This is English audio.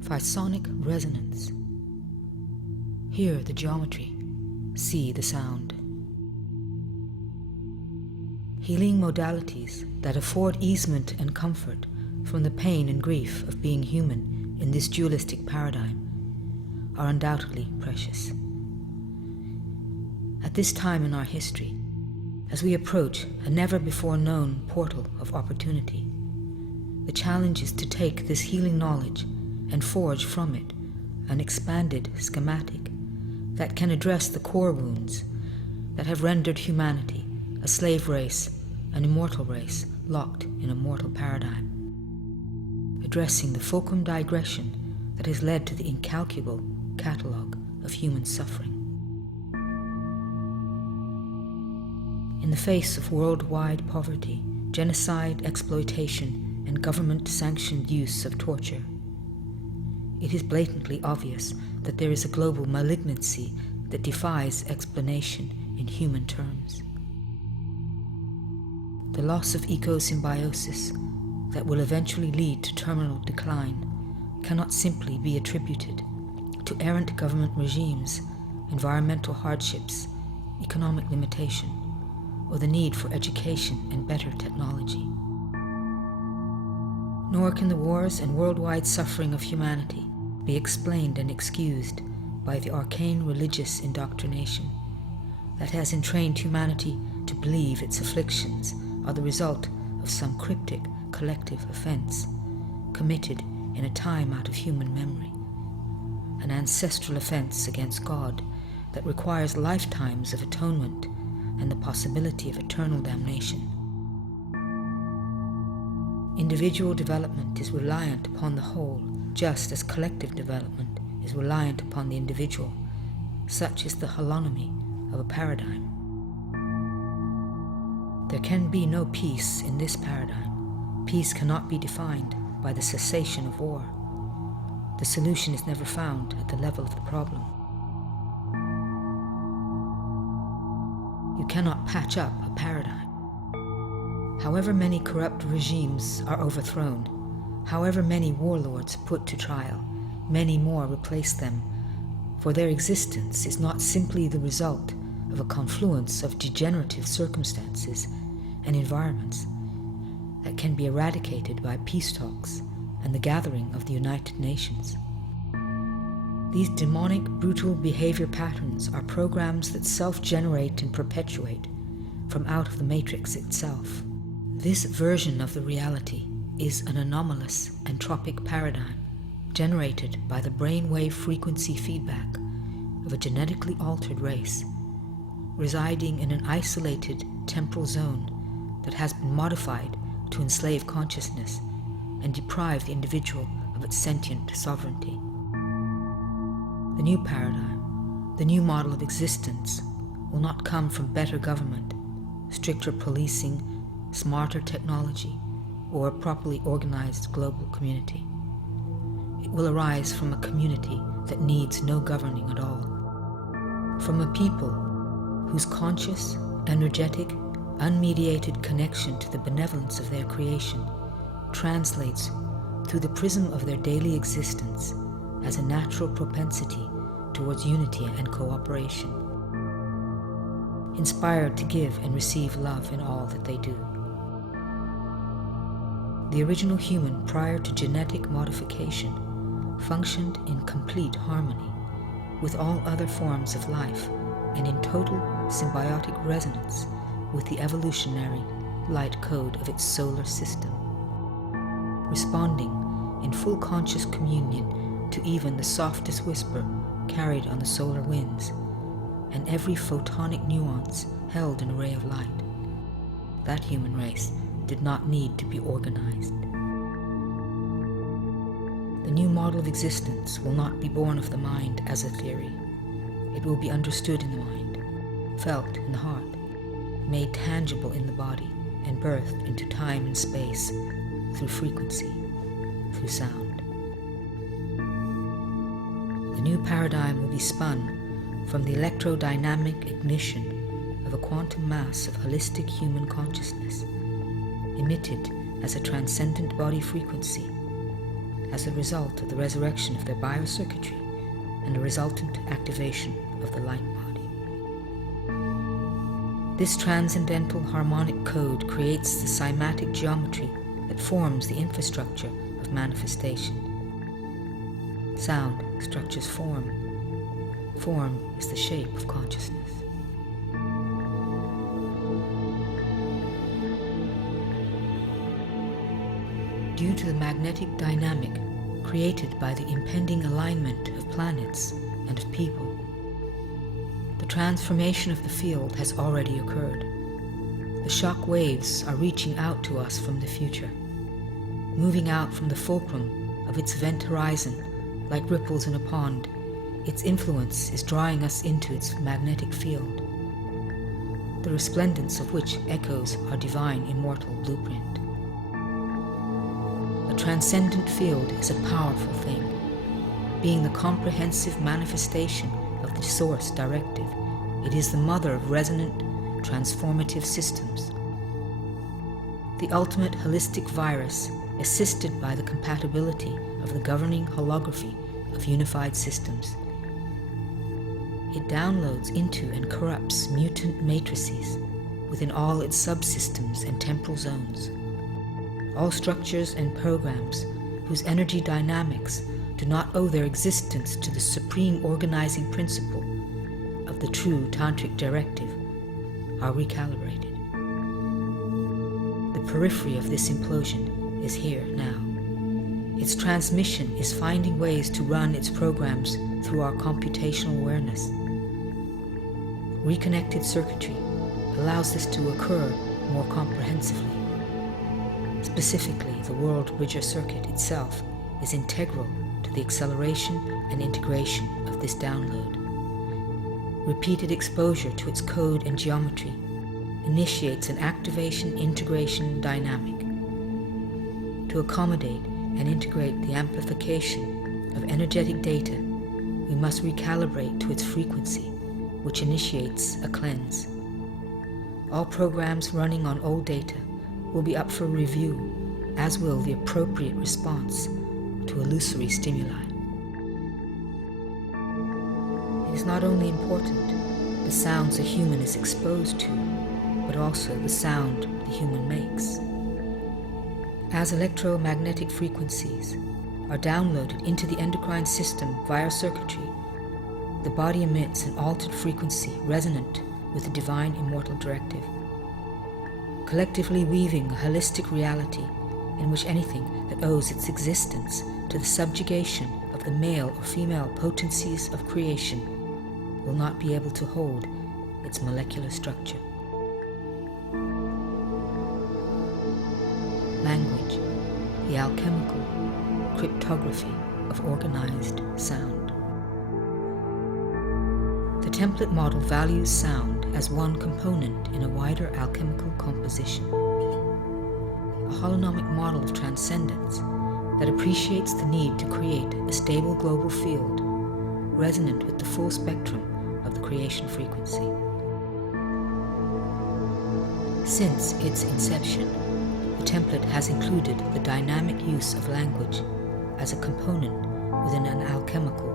Physonic resonance. Hear the geometry, see the sound. Healing modalities that afford easement and comfort from the pain and grief of being human in this dualistic paradigm are undoubtedly precious. At this time in our history, as we approach a never-before-known portal of opportunity, the challenge is to take this healing knowledge and forge from it an expanded schematic that can address the core wounds that have rendered humanity a slave race, an immortal race locked in a mortal paradigm, addressing the fulcrum digression that has led to the incalculable catalogue of human suffering. In the face of worldwide poverty, genocide, exploitation, and government-sanctioned use of torture, it is blatantly obvious that there is a global malignancy that defies explanation in human terms. The loss of eco-symbiosis that will eventually lead to terminal decline cannot simply be attributed to errant government regimes, environmental hardships, economic limitation, or the need for education and better technology. Nor can the wars and worldwide suffering of humanity be explained and excused by the arcane religious indoctrination that has entrained humanity to believe its afflictions are the result of some cryptic collective offense committed in a time out of human memory, an ancestral offense against God that requires lifetimes of atonement and the possibility of eternal damnation. Individual development is reliant upon the whole, just as collective development is reliant upon the individual. Such is the holonomy of a paradigm. There can be no peace in this paradigm. Peace cannot be defined by the cessation of war. The solution is never found at the level of the problem. You cannot patch up a paradigm. However many corrupt regimes are overthrown, however many warlords put to trial, many more replace them, for their existence is not simply the result of a confluence of degenerative circumstances and environments that can be eradicated by peace talks and the gathering of the United Nations. These demonic, brutal behavior patterns are programs that self-generate and perpetuate from out of the matrix itself. This version of the reality is an anomalous entropic paradigm generated by the brainwave frequency feedback of a genetically altered race residing in an isolated temporal zone that has been modified to enslave consciousness and deprive the individual of its sentient sovereignty. The new paradigm, the new model of existence, will not come from better government, stricter policing, smarter technology, or a properly organized global community. It will arise from a community that needs no governing at all, from a people whose conscious, energetic, unmediated connection to the benevolence of their creation translates through the prism of their daily existence as a natural propensity towards unity and cooperation, inspired to give and receive love in all that they do. The original human prior to genetic modification functioned in complete harmony with all other forms of life and in total symbiotic resonance with the evolutionary light code of its solar system, responding in full conscious communion to even the softest whisper carried on the solar winds and every photonic nuance held in a ray of light. That human race did not need to be organized. The new model of existence will not be born of the mind as a theory. It will be understood in the mind, felt in the heart, made tangible in the body, and birthed into time and space through frequency, through sound. The new paradigm will be spun from the electrodynamic ignition of a quantum mass of holistic human consciousness, emitted as a transcendent body frequency, as a result of the resurrection of their biocircuitry and the resultant activation of the light body. This transcendental harmonic code creates the cymatic geometry that forms the infrastructure of manifestation. Sound structures form. Form is the shape of consciousness. Due to the magnetic dynamic created by the impending alignment of planets and of people, the transformation of the field has already occurred. The shock waves are reaching out to us from the future, moving out from the fulcrum of its vent horizon like ripples in a pond. Its influence is drawing us into its magnetic field, the resplendence of which echoes our divine immortal blueprint. A transcendent field is a powerful thing, being the comprehensive manifestation of the source directive. It is the mother of resonant, transformative systems. The ultimate holistic virus, assisted by the compatibility of the governing holography of unified systems. It downloads into and corrupts mutant matrices within all its subsystems and temporal zones. All structures and programs whose energy dynamics do not owe their existence to the supreme organizing principle of the true tantric directive are recalibrated. The periphery of this implosion is here now. Its transmission is finding ways to run its programs through our computational awareness. Reconnected circuitry allows this to occur more comprehensively. Specifically, the World Bridger circuit itself is integral to the acceleration and integration of this download. Repeated exposure to its code and geometry initiates an activation-integration dynamic. To accommodate and integrate the amplification of energetic data, we must recalibrate to its frequency, which initiates a cleanse. All programs running on old data will be up for review, as will the appropriate response to illusory stimuli. It is not only important the sounds a human is exposed to, but also the sound the human makes. As electromagnetic frequencies are downloaded into the endocrine system via circuitry, the body emits an altered frequency resonant with the divine immortal directive, collectively weaving a holistic reality in which anything that owes its existence to the subjugation of the male or female potencies of creation will not be able to hold its molecular structure. Language, the alchemical cryptography of organized sound. The template model values sound as one component in a wider alchemical composition. A holonomic model of transcendence that appreciates the need to create a stable global field resonant with the full spectrum of the creation frequency. Since its inception, the template has included the dynamic use of language as a component within an alchemical